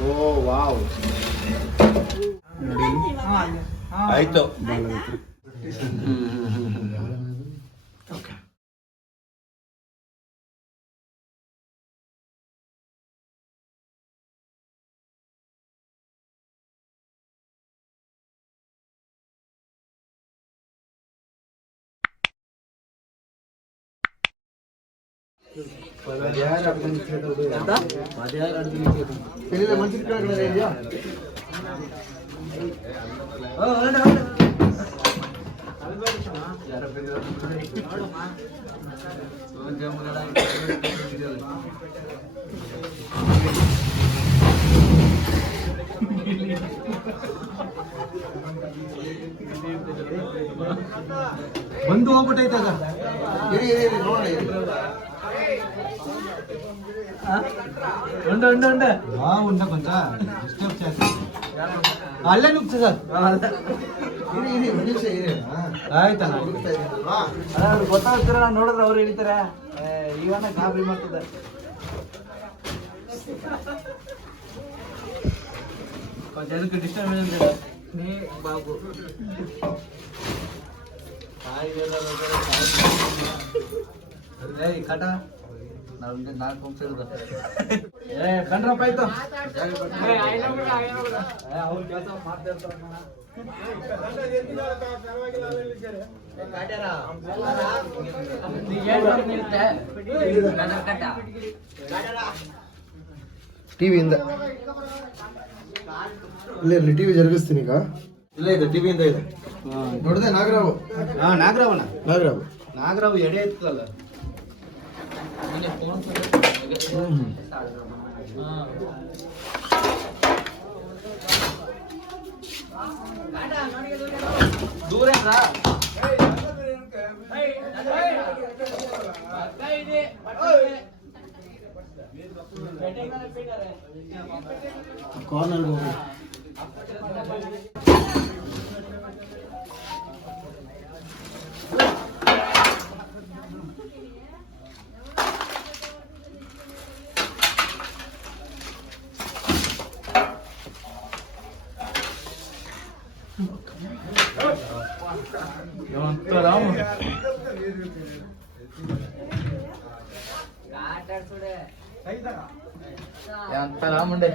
ಓ wow ಆಯ್ತು. Okay ಮಂచి ಇದೆಯಾ ಬಂದು ಹೋಗ್ಬಿಟ್ಟೈತಾಗ ನೋಡಿ ಉಂಡ ಉಂಡ ಉಂಡ ಉಂಡ ಕೊಂಚ ಅಲ್ಲೇ ನುಗ್ತು ಸರ್ ಆಯ್ತಾ ಗೊತ್ತಾಗ್ತೀರ ನಾವು ನೋಡಿದ್ರೆ ಅವ್ರು ಹೇಳ್ತಾರೆ ಇವನ ಗಾಬರಿ ಮಾಡ್ತಿದ್ದಾರೆ ಜನಕ್ಕೆ ಡಿಸ್ಟರ್ಬ್ ನೀ ಬಾಬು ಕಟ ನಾಲ್ಕು ಕಂಡ್ರಪ್ಪ ಆಯ್ತು ಅವ್ರು ಕೆಲಸ ಮಾಡ್ತಾ ಇರ್ತಾರೆ ಟಿವಿಯಿಂದ ಇಲ್ಲ ಟಿವಿ ಜರುಗಿಸ್ತೀನಿ ಈಗ ಇಲ್ಲ ಇದೆ ಟಿವಿಯಿಂದ ಇದೆ ನೋಡಿದೆ ನಾಗರಾವು ನಾಗರಾವಣ್ಣ ನಾಗರಾವು ಎಡೆ ಇತ್ತಲ್ಲ ದೂರ ಕಾರ್ನರ್ ಹೋಗಿ ఎంత రాముండే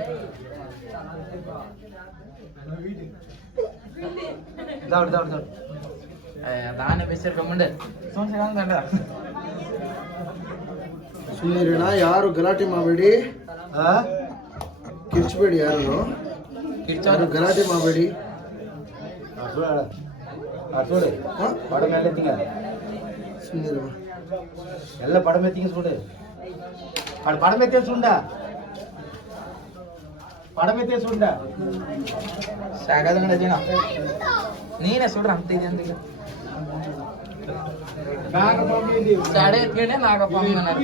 దౌడ్ దౌడ్ దౌడ్ దాన్ని పెసర్ కమ్ముండే ಸುಮ್ಮನಿರಣ ಯಾರು ಗಲಾಟೆ ಮಾಡಬೇಡಿ ಕಿರ್ಚಬೇಡಿ ಯಾರು ಗಲಾಟೆ ಮಾಡಬೇಡಿ ಸುಮ್ಮನಿರುವ ಎಲ್ಲ ಪಡಮೆ ತೆಗಿಸ್ಬಿಡು పడమే తెలుసుండా సాగదంగా జన నేనే చూడరా అంత ఇది అందుకే సాడే ఎత్తుకేనే నాగపాము అన్నారు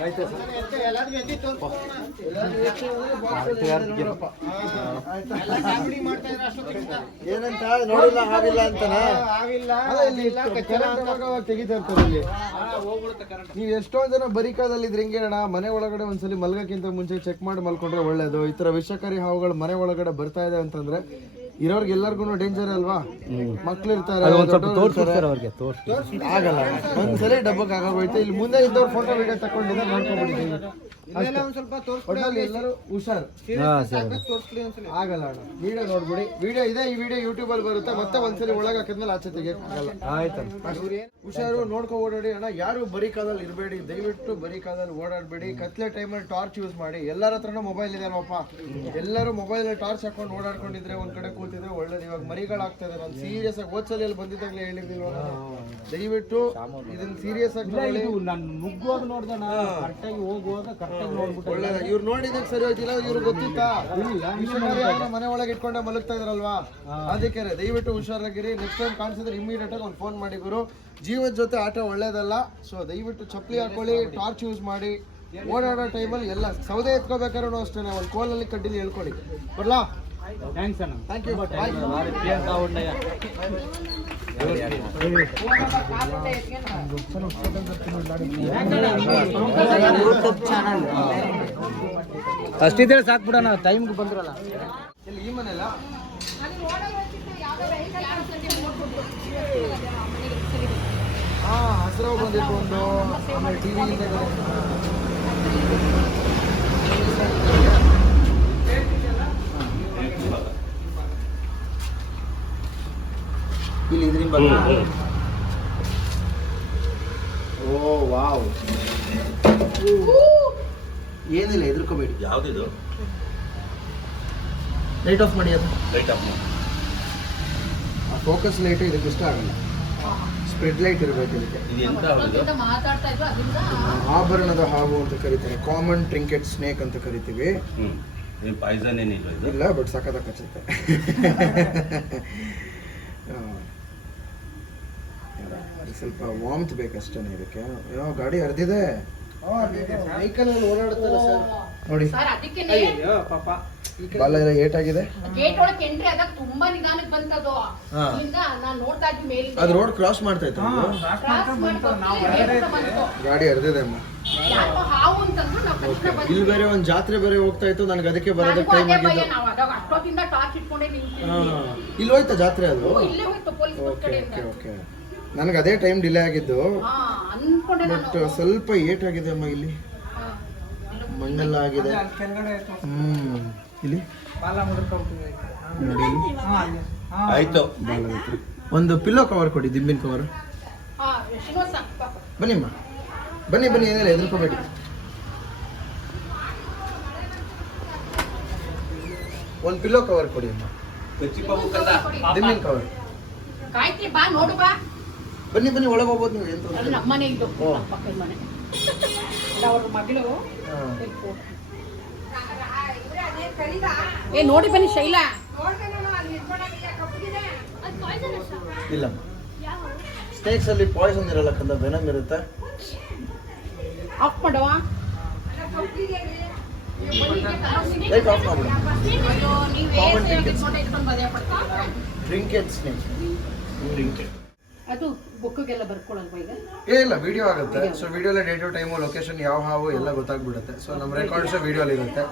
ಆಯ್ತು ಏನಂತ ನೋಡಿಲ್ಲ ಆಗಿಲ್ಲ ಅಂತನಾ ತೆಗಿತಾ ಇರ್ತಾರೆ ನೀವು ಎಷ್ಟೊಂದ್ ಜನ ಬರಿಕಾದಲ್ಲಿ ಇದ್ರೆ ಹೆಂಗೆ ಅಣ್ಣ ಮನೆ ಒಳಗಡೆ ಒಂದ್ಸಲಿ ಮಲ್ಗಕ್ಕಿಂತ ಮುಂಚೆ ಚೆಕ್ ಮಾಡಿ ಮಲ್ಕೊಂಡ್ರೆ ಒಳ್ಳೇದು. ಈ ತರ ವಿಷಕಾರಿ ಹಾವುಗಳು ಮನೆ ಒಳಗಡೆ ಬರ್ತಾ ಇದೆ ಅಂತಂದ್ರೆ ಇರೋರ್ಗೆ ಎಲ್ಲರಿಗೂ ಡೇಂಜರ್ ಅಲ್ವಾ. ಮಕ್ಳು ಇರ್ತಾರೆ ಆಗಲ್ಲ ಒಂದ್ಸಲಿ ಡಬ್ಬಕ್ಕೆ ಆಗೋಯ್ತು. ಇಲ್ಲಿ ಮುಂದೆ ಇದ್ದವ್ರು ಫೋಟೋ ವಿಡಿಯೋ ತಗೊಂಡಿದ್ದಾರೆ ನೋಡ್ಕೊಂಡ್ಬಿಟ್ಟಿದ್ದೀವಿ. ಎಲ್ಲರೂ ಹುಷಾರ್ ಆಗಲ್ಲ ಅಣ್ಣ. ವಿಡಿಯೋ ನೋಡ್ಬಿಡಿ, ವಿಡಿಯೋ ಇದೆ, ಈ ವಿಡಿಯೋ ಯೂಟ್ಯೂಬ್ ಅಲ್ಲಿ ಬರುತ್ತೆ. ಮತ್ತೆ ಒಂದ್ಸಲಿ ಒಳಗೆ ಹಾಕಿದ್ಮೇಲೆ ಆಚೆ ತೆಗಿಯಲ್ಲ. ಆಯ್ತು ಹುಷಾರು, ನೋಡ್ಕೊ ಓಡಾಡಿ ಅಣ್ಣ. ಯಾರು ಬರೀ ಕಾಲದಲ್ಲಿ ಇರಬೇಡಿ, ದಯವಿಟ್ಟು ಬರೀ ಕಾಲದಲ್ಲಿ ಓಡಾಡ್ಬೇಡಿ. ಕತ್ಲೆ ಟೈಮಲ್ಲಿ ಟಾರ್ಚ್ ಯೂಸ್ ಮಾಡಿ. ಎಲ್ಲರ ಹತ್ರನೂ ಮೊಬೈಲ್ ಇದೆ ಅಲ್ವಪ್ಪ, ಎಲ್ಲರೂ ಮೊಬೈಲ್ ಟಾರ್ಚ್ ಹಾಕೊಂಡು ಓಡಾಡ್ಕೊಂಡಿದ್ರೆ ಒಂದ್ ಕಡೆ ಕೂತಿದ್ರೆ ಒಳ್ಳೇದು. ಇವಾಗ ಮರಿಗಳಾಗ್ತಾ ಇದೆ. ನಾನು ಸೀರಿಯಸ್ ಆಗಿ ಓದ್ಸಲಿಯಲ್ಲಿ ಬಂದಿದ್ದಾಗಲೇ ಹೇಳಿರ್ಲಿಲ್ವ, ದಯವಿಟ್ಟು ಇದನ್ನ ಸೀರಿಯಸ್ ಆಗಿ ನುಗ್ಗುವಾಗ ನೋಡ್ದಣ್ಣ, ಕರೆಕ್ಟಾಗಿ ಹೋಗುವಾಗ ಕರೆಕ್ಟಾಗಿ ನೋಡ್ಬಿಟ್ಟು ಒಳ್ಳೇದು. ಇವ್ರು ನೋಡಿದಕ್ಕೆ ಸರಿ ಹೋಯ್ತಿಲ್ಲ, ಇವ್ರು ಗೊತ್ತಿತ್ತಾ ಮನೆ ಒಳಗೆ ಇಟ್ಕೊಂಡೆ ಮಲಗ್ತಾ ಇದ್ರಲ್ವಾ, ಅದಕ್ಕೆ ದಯವಿಟ್ಟು ಹುಷಾರಾಗಿರಿ. ನೆಕ್ಸ್ಟ್ ಟೈಮ್ ಕಾಣಿಸಿದ್ರೆ ಇಮಿಡಿಯೇಟ್ ಆಗಿ ಒಂದು ಫೋನ್ ಮಾಡಿ ಗುರು. ಜೀವದ ಜೊತೆ ಆಟ ಒಳ್ಳೇದಲ್ಲ. ಸೊ ದಯವಿಟ್ಟು ಚಪ್ಪಲಿ ಹಾಕೊಳ್ಳಿ, ಟಾರ್ಚ್ ಯೂಸ್ ಮಾಡಿ. ಓಡಾಡೋ ಟೈಮಲ್ಲಿ ಎಲ್ಲ ಸೌದೆ ಎತ್ಕೋಬೇಕಾದ್ರೂ ಅಷ್ಟೇ ಒಂದು ಕೋಲಲ್ಲಿ ಕಡ್ಡಿಲಿ ಹೇಳ್ಕೊಳ್ಳಿ ಬರ್ಲಾ. ಥ್ಯಾಂಕ್ಸ್ ಅಣ್ಣ. Thank you. ಬಾಯ್. ಅಷ್ಟಿದ್ರೆ ಸಾಕು ಬಿಡೋಣ, ಟೈಮ್ಗೆ ಬಂದ್ರಲ್ಲ. ಇಲ್ಲಿ ಈ ಮನೆಲ್ಲ ಹಸಿರು ಬಂದಿತ್ತು ಒಂದು, ಆಮೇಲೆ ಟಿವಿ ಇಲ್ಲಿ ಇದರಿಂದ ಓ ವಾವ್, ಏನಿಲ್ಲ ಹೆದರ್ಕೋಬೇಡಿ. ಯಾವ್ದಿದು? ಲೈಟ್ ಆಫ್ ಮಾಡಿ. ಅದು ಲೈಟ್ ಆಫ್ ಮಾಡಿ. ಆ ಫೋಕಸ್ ಲೈಟ್ ಇದಕ್ಕೆ ಇಷ್ಟ ಆಗಲ್ಲ, ಸ್ಪ್ರೆಡ್ ಲೈಟ್ ಇರಬೇಕು ಇದಕ್ಕೆ. ಇದು ಎಂತ ಹೌದು? ಆಭರಣದ ಹಾವು ಅಂತ ಕರೀತಾರೆ, ಕಾಮನ್ ಟ್ರಿಂಕೆಟ್ ಸ್ನೇಕ್ ಅಂತ ಕರಿತೀವಿ. ಏನು ಪಾಯ್ಸನ್ ಏನಿಲ್ಲ ಇದು? ಇಲ್ಲ, ಬಟ್ ಸಖತ್ ಕಚ್ಚುತ್ತೆ. ಸ್ವಲ್ಪ ವಾಮ್ತ್ ಬೇಕಷ್ಟೇ ಇದಕ್ಕೆ. ಯಾವ ಗಾಡಿ ಹರಿದಿದೆ, ವೆಹಿಕಲ್ ಓಡಾಡುತ್ತಲ್ಲ ಸರ್ ನೋಡಿ. ಪಾಪ ಬಾಲ ಎಲ್ಲ ಏಟಾಗಿದೆ. ಗೇಟ್ ಒಳಗೆ ಎಂಟ್ರಿ ಆದಾಗ ತುಂಬಾ ನಿಧಾನಕ್ಕೆ ಬಂತದು. ಇಲ್ಲಿಂದ ನಾನು ನೋಡ್ತಾ ಇದ್ವಿ ಮೇಲಿಂದ. ಅದು ರೋಡ್ ಕ್ರಾಸ್ ಮಾಡ್ತಾ ಇತ್ತು, ಗಾಡಿ ಹರಿದಿದೆ ಅಮ್ಮ. ಯಾಕೋ ಹಾವು ಅಂತಂದ್ರು ನಾವು ತಕ್ಷಣ ಬಂದ್ವಿ. ಇಲ್ಲಿ ಬೇರೆ ಒಂದು ಜಾತ್ರೆ ಬೇರೆ ಹೋಗ್ತಾ ಇತ್ತು, ನನಗೆ ಅದಕ್ಕೆ ಬರೋದಕ್ಕೆ ಟೈಮ್ ಅದೇ ಭಯ. ಆಗಿದ್ದು. ನಾವು ಅದಾಗ ಅಷ್ಟೊತ್ತಿಂದ ಟಾರ್ಚ್ ಇಟ್ಕೊಂಡೇ ನಿಂತಿದ್ವಿ. ಇಲ್ಲಿ ಹೋಯ್ತಾ ಜಾತ್ರೆ ಅದು? ಇಲ್ಲೇ ಹೋಯ್ತು ಪೊಲೀಸ್ ಬಸ್ ಓಕೆ ಕಡೆಯಿಂದ. Okay okay. ನನಗೆ ಅದೇ ಟೈಮ್ ಡಿಲೇ ಆಗಿದ್ದು, ಅನ್ಕೊಂಡೆ ಬಟ್ ನಾನು. ಸ್ವಲ್ಪ ಏಟಾಗಿದೆ ಅಮ್ಮ. ಇಲ್ಲಿ ಮಣ್ಣೆಲ್ಲ ಆಗಿದೆ. ಇಲ್ಲಿ ಬಾಲ ಮುಡ್ಕೊಂಡ್ಬಿಟ್ಟಿದೆ. ನೋಡಿ ಇಲ್ಲಿ. ಆಯ್ತು. ಬಾಲದ ಹತ್ರ. ಒಂದು ಪಿಲ್ಲೋ ಕವರ್ ಕೊಡಿ, ದಿಂಬಿನ ಕವರ್. ಶ್ರೀನಿವಾಸ ಪಾಪ. ಬನ್ನಿಮ್ಮ, ಬನ್ನಿ ಬನ್ನಿ, ಏನಿಲ್ಲ ಹೆದರ್ಕೋಬೇಡಿ. ಒಂದು ಪಿಲ್ಲೋ ಕವರ್ ಕೊಡಿ ಅಮ್ಮ, ದಿಂಬಿನ ಕವರ್. ಗಾಯತ್ರಿ ಬಾ ನೋಡು ಬಾ. ಬನ್ನಿ ಬನ್ನಿ, ಒಳಗೆ ಹೋಗ್ಬೋದು ನೀವು. ಏನು ಅಲ್ಲಿ ತೊಂದ್ರೆ ಇಲ್ಲ. ನಮ್ಮನೆ ಇದ್ದು ಪಕ್ಕದ ಮನೆ. ಅವ್ರ ಮಗಳು ನೋಡಿ ಬನ್ನಿ ಶೈಲಾ. ಇಲ್ಲಮ್ಮ, ಸ್ನೇಕ್ಸ್ ಅಲ್ಲಿ ಪಾಯ್ಸನ್ ಇರಲ್ಲ ಕಂದ, ವೆನಮ್ ಇರುತ್ತೆ. ಆಫ್ ಮಾಡುವ. ಲೈಟ್ ಆಫ್ ಮಾಡ್ಬಿಡಿ. Trinket snake, trinket. ಅದು ಬುಕ್ಗೆಲ್ಲ ಬರ್ಕೊಳ್ಳಲ್ವಾ ಈಗ? ಇಲ್ಲ, ವಿಡಿಯೋ ಆಗುತ್ತೆ. ಸೊ ವಿಡಿಯೋಲಿ ಡೇ ಟು ಟೈಮು, ಲೊಕೇಶನ್ ಯಾವ ಹಾವು ಎಲ್ಲ ಗೊತ್ತಾಗ್ಬಿಡುತ್ತೆ. ಸೊ ನಮ್ಮ ರೆಕಾರ್ಡ್ಸ್ ವಿಡಿಯೋಲಿ ಇರುತ್ತೆ.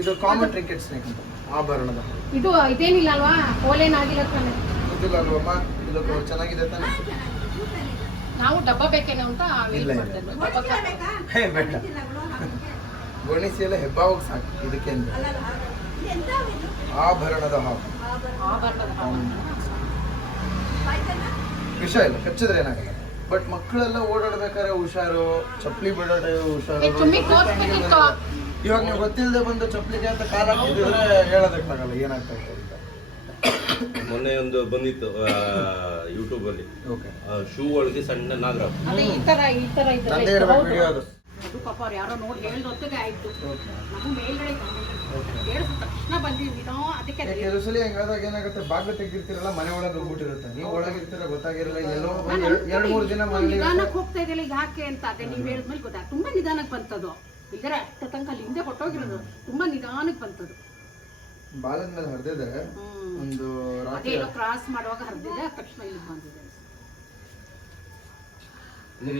ಇದು ಕಾಮನ್ ಟ್ರಿಂಕೆಟ್ ಸ್ನೇಕ್ ಅಂತ, ಆಭರಣದ ಹಾವು. ಇದು ಇದೇನಿಲ್ಲ ಅಲ್ವಾ, ಕೋಲೇನಾಗಿಲ್ಲ ತಾನೆ? ಗೊತ್ತಿಲ್ಲ ಅಲ್ವಮ್ಮ, ಇದು ಚೆನ್ನಾಗಿದೆ ತಾನೆ? ನಾವು ಡಬ್ಬ ಬೇಕೇನೋ ಅಂತ ಇಲ್ಲ, ಹೇ ಬೇಡ, ಗೋಣಿಸಿ ಎಲ್ಲ ಹೆಬ್ಬಾವಾಗ ಸಾಕು ಇದಕ್ಕೆ ಅಂತ. ಆಭರಣದ ಹಾವು, ವಿಷ ಇಲ್ಲ, ಕಚ್ಚಿದ್ರೆ ಏನಾಗಲ್ಲ. ಬಟ್ ಮಕ್ಕಳೆಲ್ಲ ಓಡಾಡ್ಬೇಕಾದ್ರೆ ಹುಷಾರು, ಚಪ್ಪಲಿ ಬಿಡೋ ಹುಷಾರು. ಇವಾಗ ನೀವು ಗೊತ್ತಿಲ್ಲದೆ ಬಂದು ಚಪ್ಪಲಿಗೆ ಅಂತ ಕಾಲ ಹಾಕಿದ್ರೆ ಹೇಳೋದಕ್ಕಾಗಲ್ಲ ಏನಾಗ್ತಾ ಇತ್ತು ಅಂತ. ಮೊನ್ನೆ ಒಂದು ಬಂದಿತ್ತು ಯೂಟ್ಯೂಬ್ ಅಲ್ಲಿ, ಶೂ ಒಳಗೆ ಸಣ್ಣ ನಾಗರ. ಅದೇ ಈ ತರ ನಂದೇ ಇರ್ಬೇಕು ವಿಡಿಯೋ ಅದು. ಅದು ಪಾಪ ಅವ್ರು ಯಾರೋ ನೋಡಿ ಹೇಳಿದೊತ್ತಿಗೆ ಆಯ್ತು. ನಾವು ಮೇಲ್ಗಡೆ ಹೇಳಿದ ತಕ್ಷಣ ಬಂದಿದ್ವಿ ನಾವು. ಅದಕ್ಕೆ ಕೆಲವು ಸಲ ಹೆಂಗಾದಾಗ ಏನಾಗುತ್ತೆ, ಬಾಗ್ಲು ತೆಗಿರ್ತೀರಲ್ಲ, ಮನೆ ಒಳಗೆ ಹೋಗ್ಬಿಟ್ಟಿರುತ್ತೆ, ನೀವು ಒಳಗಿರ್ತೀರ ಗೊತ್ತಾಗಿರಲ್ಲ. ಎಲ್ಲೋ 2-3 ದಿನ ಮನೆ ನಿಧಾನಕ್ಕೆ ಹೋಗ್ತಾ ಇದೆಯಲ್ಲ ಈಗ ಯಾಕೆ ಅಂತ. ಅದೇ ನೀವು ಹೇಳಿದ್ಮೇಲೆ ಗೊತ್ತಾಗ ತುಂಬಾ ನಿಧಾನಕ್ಕೆ ಬಂತದು. ಇಲ್ಲದ್ರೆ ಅಷ್ಟ ತನಕ ಅಲ್ಲಿ ಹಿಂದೆ ಹೊಟ್ಟೋಗಿರೋದು, ತುಂಬಾ ನಿಧಾನಕ್ಕೆ ಬಂತದು. ಬಾಲದ ಮೇಲೆ ಹರಿದಿದೆ ಒಂದು ರಾತ್ರಿ. ಅದೇ ಕ್ರಾಸ್ ಮಾಡುವಾಗ ಹರಿದಿದೆ, ತಕ್ಷಣ ಇಲ್ಲಿ ಬಂದಿದೆ.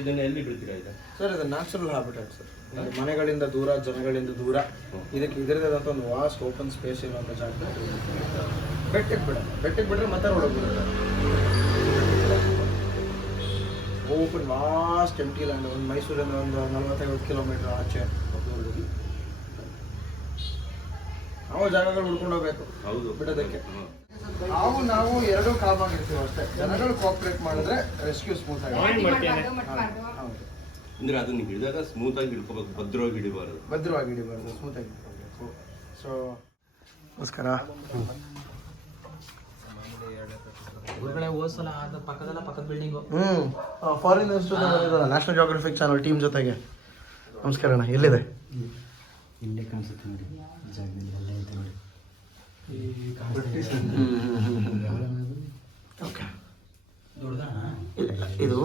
ಇದನ್ನ ಎಲ್ಲಿ ಬಿಡ್ತೀರಾ ಇದು? ಸರ್ ಇದು ನ್ಯಾಚುರಲ್ ಹ್ಯಾಬಿಟೇಟ್ ಸರ್. ಮನೆಗಳಿಂದ ದೂರ, ಜನಗಳಿಂದ ದೂರ, ಇದಕ್ಕೆ ಇದರದಂತ ಒಂದು ವಾಸ್ಟ್ ಓಪನ್ ಸ್ಪೇಸ್ ಇರುವಂಥ ಜಾಗ. ಬೆಟ್ಟಕ್ಕೆ ಬಿಟ್ರೆ ಮತ್ತೆ ರೋಡ್ ಬಿಡುತ್ತೆ. ಓಪನ್ ವಾಸ್ಟ್ ಎಂಟಿ ಲ್ಯಾಂಡ್. ಒಂದು ಮೈಸೂರಿಂದ ಒಂದು 40-50 ಕಿಲೋಮೀಟರ್ ಆಚೆ ನಾವು ಜಾಗಗಳು ಹುಡ್ಕೊಂಡು ಹೋಗ್ಬೇಕು. ಹೌದು, ಬಿಡೋದಕ್ಕೆ ನಾವು ಎರಡೂ ಕಾಮಾಗಿರ್ತೀವಿ ಅಷ್ಟೇ. ಜನಗಳು ಕೋಆಪರೇಟ್ ಮಾಡಿದ್ರೆ ರೆಸ್ಕ್ಯೂ ಸ್ಮೂತ್ ಆಗಿ. ಅಂದ್ರೆ ಅದನ್ನ ಹಿಡಿದಾಗ ಸ್ಮೂತ್ ಆಗಿ ಹಿಡ್ಕೋಬೇಕು, ಭದ್ರವಾಗಿ ಹಿಡಿಬಾರದು. ಭದ್ರವಾಗಿ ಹಿಡಿಬಾರ್ದು, ಸ್ಮೂತ್ ಆಗಿ ಹಿಡ್ಕೋಬೇಕು. ಸೊ ನಮಸ್ಕಾರ. ಪಕ್ಕದ building. Foreigners national geographic channel team ಜೊತೆಗೆ. ನಮಸ್ಕಾರ ಅಣ್ಣ, ಎಲ್ಲಿದೆ? ಇಲ್ಲೇ ಕಾಣಿಸುತ್ತೆ ನೋಡಿ, ಜಾಗದಲ್ಲಿ ಎಲ್ಲ ಇದೆ ನೋಡಿ. ಓಕೆ, ಇಲ್ಲ ಇದು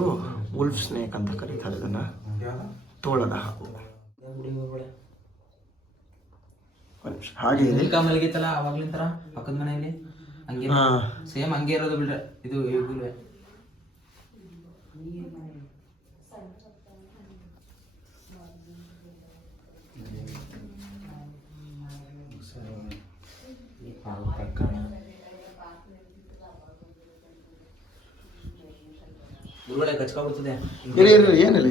ವುಲ್ಫ್ ಸ್ನೇಕ್ ಅಂತ ಕರೀತಾರೆ ಇದನ್ನ. ತೋಳದ ಹಾವು. ಹಾಗೆ ಇದೆ. ನೀಲ್ಕ ಮಲಗಿತ್ತಲ್ಲ ಅವಾಗ್ಲಿನ ತರ ಪಕ್ಕದ ಮನೆಯಲ್ಲಿ ಹಂಗೆ ಸೇಮ್ ಹಂಗೆ ಇರೋದು ಬಿಡ್ರೆ ಇದು ಇವುಗಳೇ. ಗುರುಗಳೇ ಕಚ್ಕೊಬಿಡ್ತದೆ. ಏನಿಲ್ಲ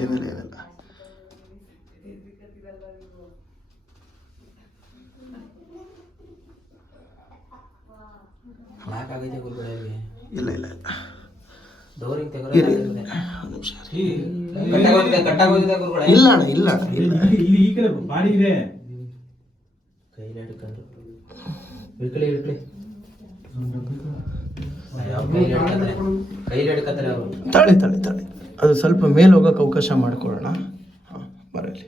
ಲಾಕ್ ಆಗೈತೆ ಗುರುಗಳೇ. ಇಲ್ಲ ಡೋರಿಂಗ್ ತೆಗೆದ್ರೆ ಒಂದು ನಿಮಿಷ ಕಟ್ಟಾಗೋದಿದೆ ಗುರುಗಳೇ. ಇಲ್ಲ ಅಣ್ಣ ಇಲ್ಲಿ ಈ ಕಡೆ ಬಾಡಿ ಇದೆ. ಕೈಲಿ ಹಿಡ್ಕೊಂಡು ಇಳ್ಕಳಿ ಕೈಲಿ ಹಿಡ್ಕತ್ತಾರೆ ಅವರು. ತಾಳಿ ಅದು ಸ್ವಲ್ಪ ಮೇಲೆ ಹೋಗಕ್ಕೆ ಅವಕಾಶ ಮಾಡ್ಕೊಳ್ಳೋಣ. ಹಾಂ ಬರಲಿ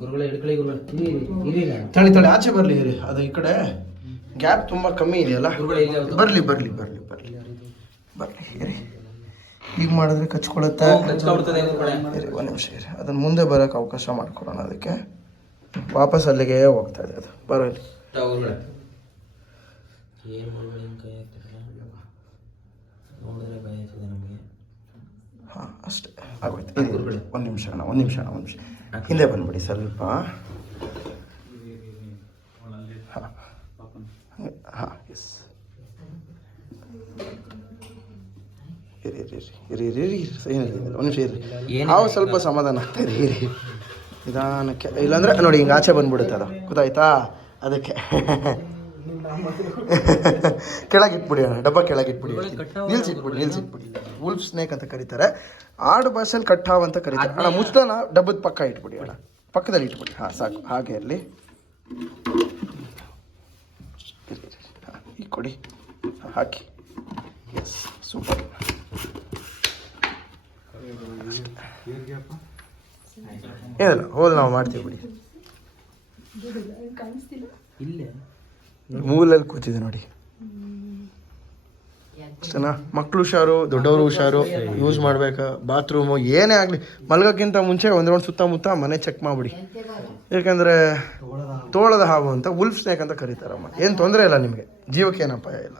ಗುರುಗಳೇ ಹಿಡ್ಕಳಿ ಗುರುಗಳೇ. ತಾಳಿ ಆಚೆ ಬರಲಿ ಇರಿ. ಅದು ಈ ಕಡೆ ಗ್ಯಾಪ್ ತುಂಬ ಕಮ್ಮಿ ಇದೆಯಲ್ಲ. ಬರಲಿ ಇರಿ. ಈಗ ಮಾಡಿದ್ರೆ ಕಚ್ಕೊಳುತ್ತೆ. ಕಚ್ಕೊಬಿಡ್ತದೆ ಗುರುಗಳೇ. ಇರಿ ಒಂದು ನಿಮಿಷ ಇರಿ. ಅದನ್ನು ಮುಂದೆ ಬರೋಕ್ಕೆ ಅವಕಾಶ ಮಾಡ್ಕೊಳ್ಳೋಣ. ಅದಕ್ಕೆ ವಾಪಸ್ ಅಲ್ಲಿಗೆ ಹೋಗ್ತಾ ಇದೆ ಅದು. ಬರಲಿ ಗುರುಗಳೇ. ಏನು ಗುರುಗಳೇ ಹಿಂಗೆ ಕೈ ಹಾಕ್ತಾರೆ ನೋಡಿದ್ರೆ ಭಯ ಆಗ್ತದೆ ನಮಗೆ. ಹಾಂ ಅಷ್ಟೇ ಆಗೋಯ್ತು. ಒಂದು ನಿಮಿಷ ಅಣ್ಣ ಹಿಂದೆ ಬಂದ್ಬಿಡಿ ಸ್ವಲ್ಪ. ಹಾಂ ಎಸ್ ಇರಿ ಏನಿಲ್ಲ ಒಂದು ನಿಮಿಷ ಇರಿ. ನಾವು ಸ್ವಲ್ಪ ಸಮಾಧಾನ ಆಗ್ತಾ ಇರಿ ನಿಧಾನಕ್ಕೆ. ಇಲ್ಲಾಂದರೆ ನೋಡಿ ಹಿಂಗೆ ಆಚೆ ಬಂದ್ಬಿಡುತ್ತೆ ಅದು. ಗೊತ್ತಾಯ್ತಾ? ಅದಕ್ಕೆ ಕೆಳಗಿಟ್ಬಿಡಿ ಅಣ್ಣ, ಡಬ್ಬ ಕೆಳಗಿಟ್ಬಿಡಿ. ನಿಲ್ಸಿಟ್ಬಿಡಿ. ವುಲ್ಫ್ ಸ್ನೇಕ್ ಅಂತ ಕರೀತಾರೆ. ಆಡು ಭಾಷೆಯಲ್ಲಿ ಕಟ್ಟಾವ್ ಅಂತ ಕರೀತಾರೆ ಅಣ್ಣ. ಮುಚ್ಚಳನ ಡಬ್ಬದ ಪಕ್ಕ ಇಟ್ಬಿಡಿ ಅಣ್ಣ, ಪಕ್ಕದಲ್ಲಿ ಇಟ್ಬಿಡಿ. ಹಾಂ ಸಾಕು. ಹಾಗೆ ಇರಲಿ. ಈಗ ಕೊಡಿ, ಹಾಕಿ. Yes super. ಏನಿಲ್ಲ ಹೋದ್ ನಾವು ಮಾಡ್ತೀವಿ ಬಿಡಿ. ಇಲ್ಲೇ ಮೂಲಲ್ಲಿ ಕೂತಿದೆ ನೋಡಿ. ಅಷ್ಟೇನಾ? ಮಕ್ಕಳು ಹುಷಾರು, ದೊಡ್ಡವರು ಹುಷಾರು. ಯೂಸ್ ಮಾಡ್ಬೇಕಾ ಬಾತ್ರೂಮು ಏನೇ ಆಗಲಿ ಮಲಗೋಕ್ಕಿಂತ ಮುಂಚೆ ಒಂದು ರೌಂಡ್ ಸುತ್ತಮುತ್ತ ಮನೆ ಚೆಕ್ ಮಾಡಿಬಿಡಿ. ಯಾಕಂದರೆ ತೋಳದ ಹಾವು ಅಂತ ವುಲ್ಫ್ ಸ್ನೇಕ್ ಅಂತ ಕರೀತಾರಮ್ಮ. ಏನು ತೊಂದರೆ ಇಲ್ಲ ನಿಮಗೆ, ಜೀವಕ್ಕೆ ಏನು ಅಪಾಯ ಇಲ್ಲ.